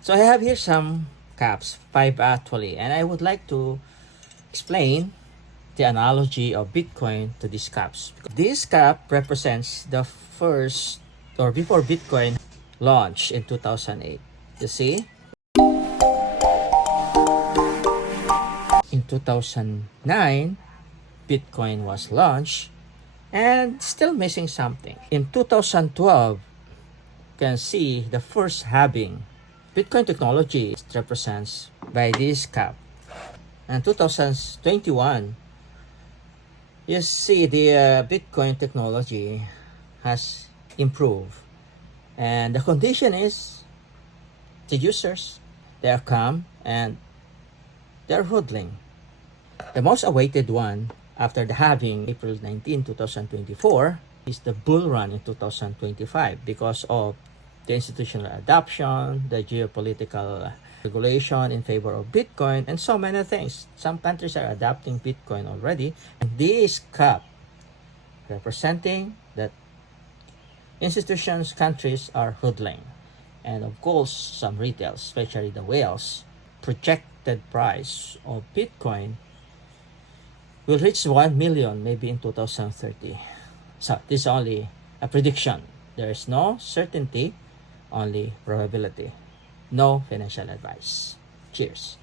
So I have here some caps, 5 actually, and I would like to explain the analogy of Bitcoin to these caps. This cap represents the first or before Bitcoin launched in 2008. You see? In 2009, Bitcoin was launched and still missing something. In 2012, you can see the first halving. Bitcoin technology represents by this cap. And 2021, you see the Bitcoin technology has improved. And the condition is the users, they are calm and they're hodling. The most awaited one after the halving April 19, 2024 is the bull run in 2025 because of the institutional adoption, the geopolitical regulation in favor of Bitcoin, and so many things. Some countries are adopting Bitcoin already, and this cap representing that institutions, countries are hodling. And of course, some retails, especially the whales, projected price of Bitcoin will reach 1 million maybe in 2030. So this is only a prediction. There is no certainty, only probability. No financial advice. Cheers.